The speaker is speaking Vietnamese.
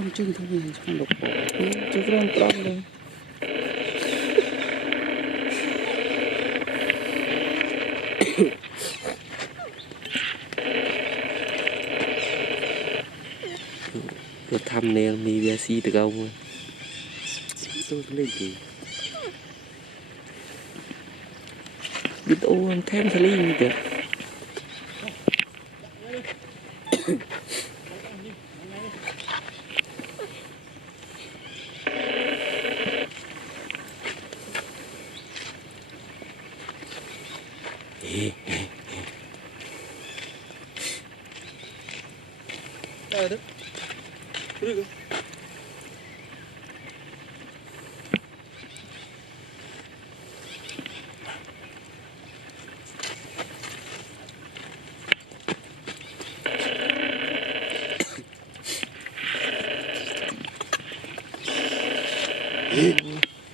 trong chân thôi mình trong độc chứ không tròn đây nó thăm nè mi bia si từ đâu tôi lên thì biết ô thêm thali như thế đây đấy Hey.